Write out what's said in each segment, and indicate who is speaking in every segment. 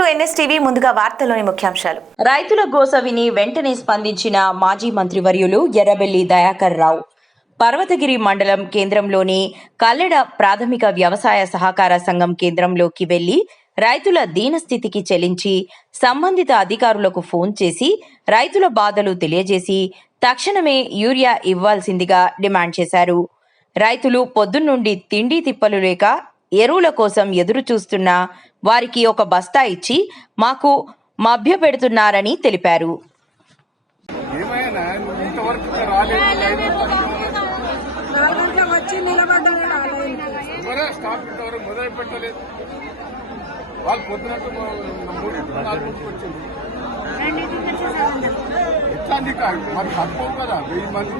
Speaker 1: NSTV. ముందుగా వార్తల్లోని ముఖ్యాంశాలు.
Speaker 2: రైతుల గోస విని వెంటనే స్పందించిన మాజీ మంత్రివర్యులు ఎర్రబెల్లి దయాకర్ రావు. పర్వతగిరి మండలం కేంద్రంలోని కల్లెడ ప్రాథమిక వ్యవసాయ సహకార సంఘం కేంద్రంలోకి వెళ్ళి రైతుల దీనస్థితికి చెల్లించి సంబంధిత అధికారులకు ఫోన్ చేసి రైతుల బాధలు తెలియజేసి తక్షణమే యూరియా ఇవ్వాల్సిందిగా డిమాండ్ చేశారు. రైతులు పొద్దున్నుండి తిండి తిప్పలు లేక ఎరువుల కోసం ఎదురు చూస్తున్న వారికి ఒక బస్తా ఇచ్చి మాకు మభ్యపెడుతున్నారని తెలిపారు.
Speaker 3: వాళ్ళు పొద్దునట్టు వచ్చింది. ఎట్లా మరి తక్కువ కదా? వెయ్యి మంది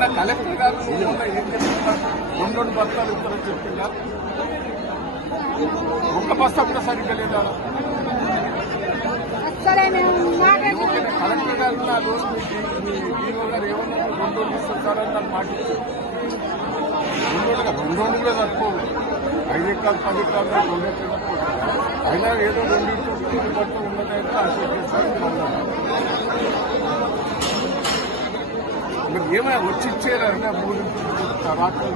Speaker 3: నిన్న కలెక్టర్ గారు మొన్న ఏం చెప్తున్నారు రెండు రెండు బస్తాలు ఇస్తారని చెప్పిందా? ఒక్క బస్తా కూడా సరిగ్గా లేదా?
Speaker 4: సరే
Speaker 3: కలెక్టర్ గారు ఉన్నారు మీ డీఓ గారు ఏమన్నారు రెండు రోజులు ఇస్తారని నాకు మాట ఇచ్చారు రెండు రోజులు కాదు, రెండు రోజులు కూడా తక్కువ. ఐదు ఎకరాలు పది ఎకరాలు రెండు తక్కువ అయినా ఏదో రెండు ఇంటి బట్టు ఉన్నదంటే అసలు చేస్తారు మీరు ఏమైనా వచ్చి ఇచ్చేయాలంటే మూడు రాత్రి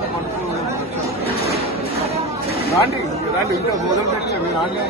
Speaker 3: రాండి రాండి ఇంకా మొదలు పెట్టారు రాండి